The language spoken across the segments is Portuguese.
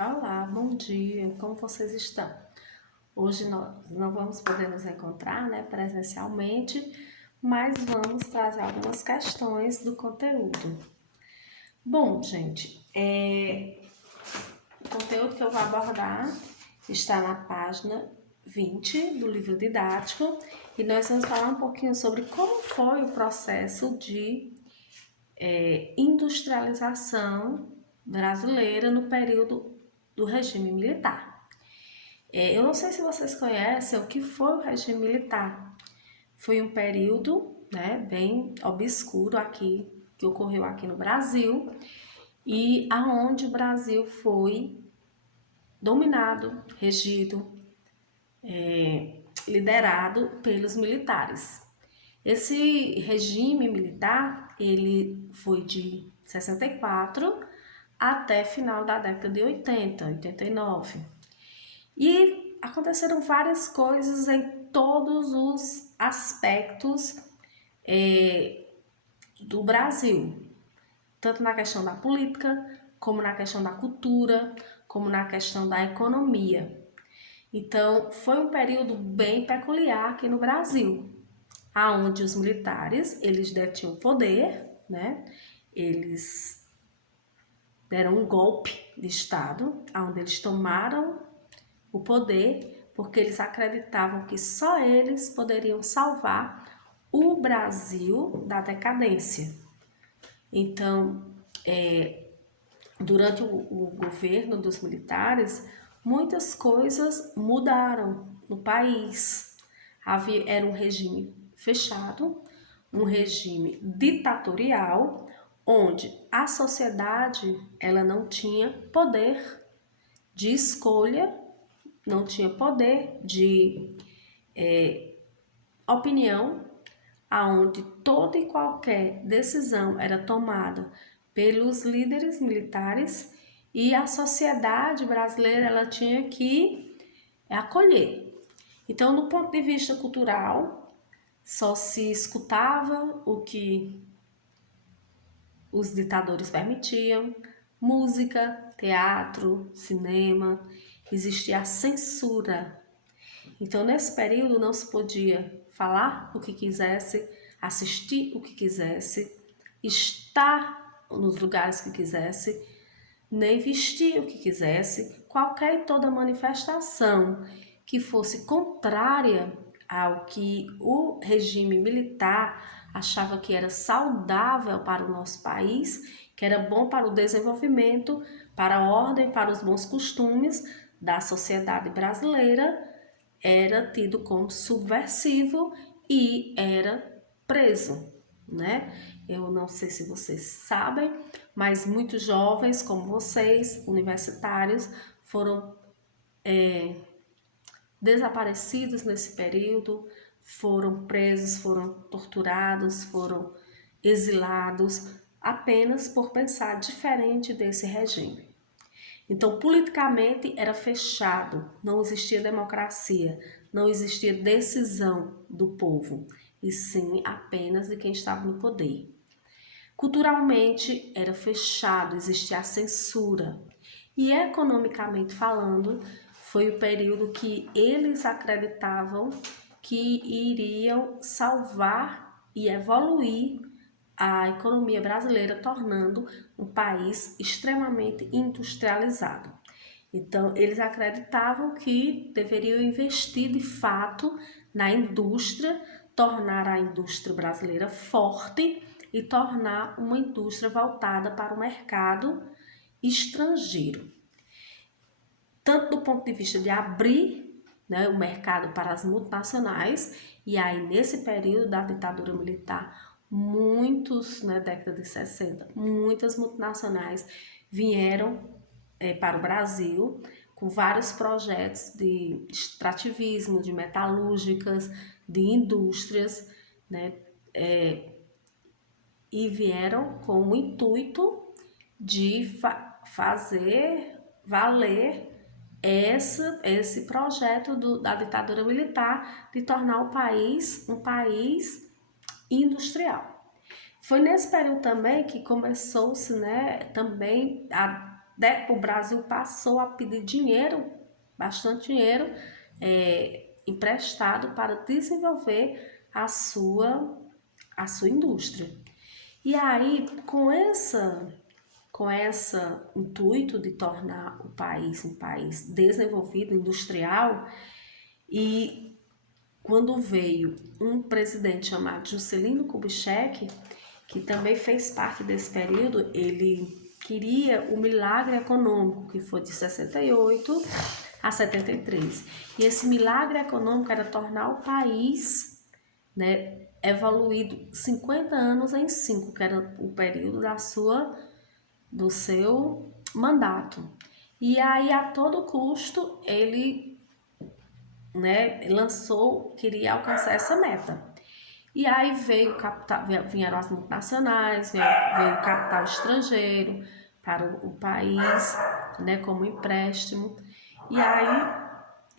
Olá, bom dia, como vocês estão? Hoje nós não vamos poder nos encontrar, presencialmente, mas vamos trazer algumas questões do conteúdo. Bom, gente, o conteúdo que eu vou abordar está na página 20 do livro didático e nós vamos falar um pouquinho sobre como foi o processo de industrialização brasileira no período do regime militar. Eu não sei se vocês conhecem o que foi o regime militar. Foi um período, bem obscuro aqui, que ocorreu aqui no Brasil, e aonde o Brasil foi dominado, regido, liderado pelos militares. Esse regime militar, ele foi de 64 até final da década de 80, 89. E aconteceram várias coisas em todos os aspectos do Brasil, tanto na questão da política, como na questão da cultura, como na questão da economia. Então, foi um período bem peculiar aqui no Brasil, aonde os militares, eles detinham poder, Eles deram um golpe de Estado, onde eles tomaram o poder porque eles acreditavam que só eles poderiam salvar o Brasil da decadência. Então, durante o governo dos militares, muitas coisas mudaram no país. Era um regime fechado, um regime ditatorial, onde a sociedade ela não tinha poder de escolha, não tinha poder de opinião, aonde toda e qualquer decisão era tomada pelos líderes militares e a sociedade brasileira ela tinha que acolher. Então, do ponto de vista cultural, só se escutava o que os ditadores permitiam, música, teatro, cinema, existia a censura. Então, nesse período não se podia falar o que quisesse, assistir o que quisesse, estar nos lugares que quisesse, nem vestir o que quisesse. Qualquer e toda manifestação que fosse contrária ao que o regime militar achava que era saudável para o nosso país, que era bom para o desenvolvimento, para a ordem, para os bons costumes da sociedade brasileira, era tido como subversivo e era preso, Eu não sei se vocês sabem, mas muitos jovens como vocês, universitários, foram desaparecidos nesse período, foram presos, foram torturados, foram exilados apenas por pensar diferente desse regime. Então, politicamente era fechado, não existia democracia, não existia decisão do povo, e sim apenas de quem estava no poder. Culturalmente era fechado, existia a censura. E economicamente falando, foi o período que eles acreditavam que iriam salvar e evoluir a economia brasileira, tornando um país extremamente industrializado. Então, eles acreditavam que deveriam investir de fato na indústria, tornar a indústria brasileira forte e tornar uma indústria voltada para o mercado estrangeiro. Tanto do ponto de vista de abrir o mercado para as multinacionais, e aí nesse período da ditadura militar, na década de 60, muitas multinacionais vieram para o Brasil com vários projetos de extrativismo, de metalúrgicas, de indústrias, e vieram com o intuito de fazer valer esse projeto da ditadura militar de tornar o país um país industrial. Foi nesse período também que começou-se também a o Brasil passou a pedir dinheiro, bastante dinheiro, emprestado para desenvolver a sua indústria. E aí, com essa intuito de tornar o país um país desenvolvido, industrial, e quando veio um presidente chamado Juscelino Kubitschek, que também fez parte desse período, ele queria o milagre econômico, que foi de 68 a 73. E esse milagre econômico era tornar o país, né, evoluído 50 anos em 5, que era o período do seu mandato. E aí, a todo custo, ele, né, queria alcançar essa meta. E aí vieram as multinacionais, veio o capital estrangeiro para o país, né, como empréstimo. E aí,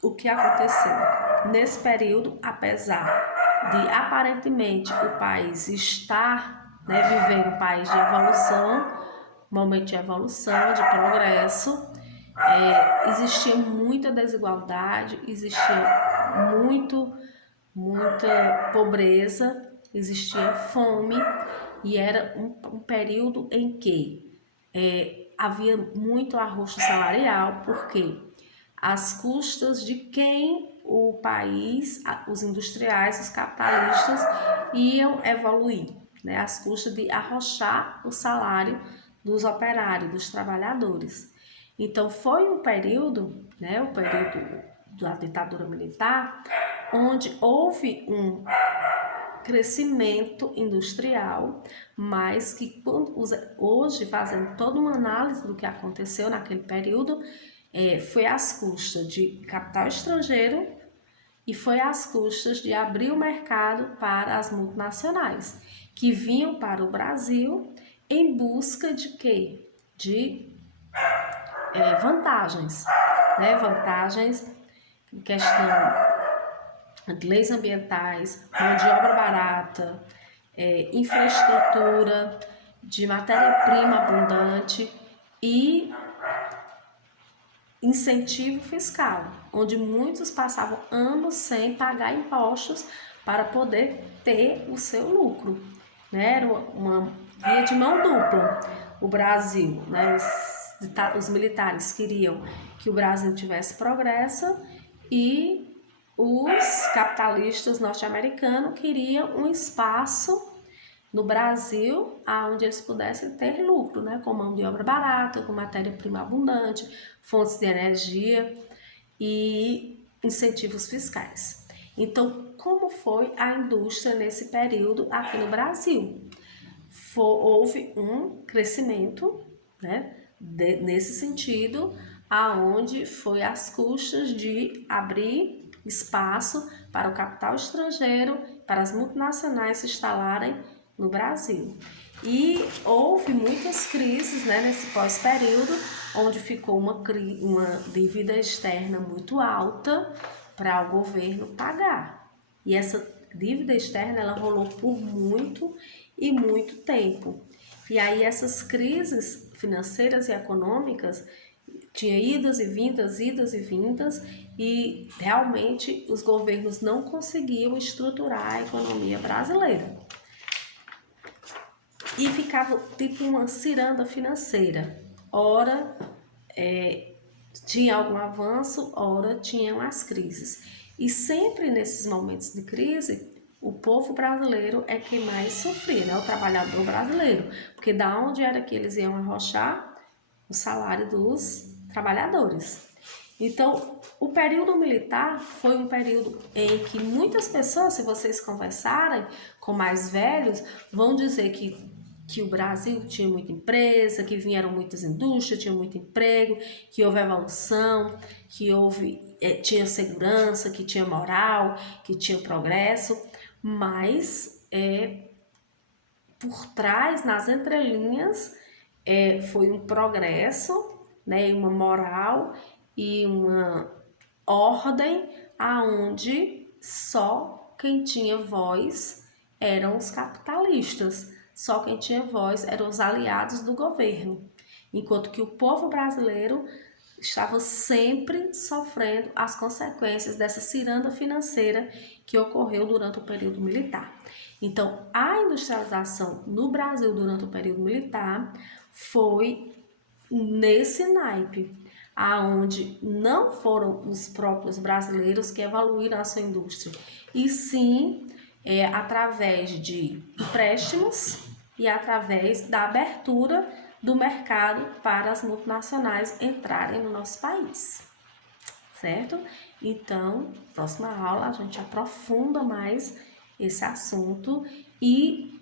o que aconteceu? Nesse período, apesar de aparentemente o país estar, né, vivendo um país de evolução, momento de evolução, de progresso, existia muita desigualdade, existia muita pobreza, existia fome, e era um período em que havia muito arroxo salarial, porque às custas de quem o país, os industriais, os capitalistas iam evoluir, né? Às custas de arrochar o salário dos operários, dos trabalhadores. Então foi um período, né, o período da ditadura militar, onde houve um crescimento industrial, mas que hoje, fazendo toda uma análise do que aconteceu naquele período, foi às custas de capital estrangeiro e foi às custas de abrir o mercado para as multinacionais, que vinham para o Brasil em busca de quê? De vantagens, né? Vantagens em questão de leis ambientais, mão de obra barata, infraestrutura, de matéria-prima abundante e incentivo fiscal, onde muitos passavam anos sem pagar impostos para poder ter o seu lucro, né? Era uma via de mão dupla. O Brasil, né? Os militares queriam que o Brasil tivesse progresso e os capitalistas norte-americanos queriam um espaço no Brasil, onde eles pudessem ter lucro, né? Com mão de obra barata, com matéria-prima abundante, fontes de energia e incentivos fiscais. Então, como foi a indústria nesse período aqui no Brasil? Houve um crescimento, né? Nesse sentido, aonde foi às custas de abrir espaço para o capital estrangeiro, para as multinacionais se instalarem no Brasil. E houve muitas crises, né, nesse pós-período, onde ficou uma dívida externa muito alta para o governo pagar. E essa dívida externa, ela rolou por muito e muito tempo. E aí essas crises financeiras e econômicas tinha idas e vindas, e realmente os governos não conseguiam estruturar a economia brasileira. E ficava tipo uma ciranda financeira. Ora tinha algum avanço, ora tinham as crises. E sempre nesses momentos de crise, o povo brasileiro é quem mais sofria, né? O trabalhador brasileiro. Porque da onde era que eles iam arrochar? O salário dos trabalhadores. Então, o período militar foi um período em que muitas pessoas, se vocês conversarem com mais velhos, vão dizer que o Brasil tinha muita empresa, que vieram muitas indústrias, tinha muito emprego, que houve evolução, que tinha segurança, que tinha moral, que tinha progresso, mas por trás, nas entrelinhas, foi um progresso, né, uma moral e uma ordem aonde só quem tinha voz eram os capitalistas, só quem tinha voz eram os aliados do governo. enquanto que o povo brasileiro estava sempre sofrendo as consequências dessa ciranda financeira que ocorreu durante o período militar. Então, a industrialização no Brasil durante o período militar foi nesse naipe, aonde não foram os próprios brasileiros que evoluíram a sua indústria, e sim através de empréstimos e através da abertura do mercado para as multinacionais entrarem no nosso país, certo? Então, próxima aula a gente aprofunda mais esse assunto e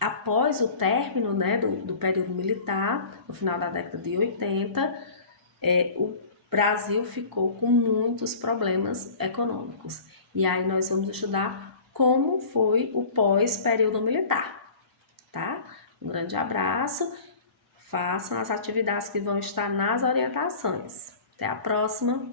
após o término, né, do período militar, no final da década de 80, o Brasil ficou com muitos problemas econômicos. E aí nós vamos estudar como foi o pós-período militar, tá? Um grande abraço, façam as atividades que vão estar nas orientações. Até a próxima!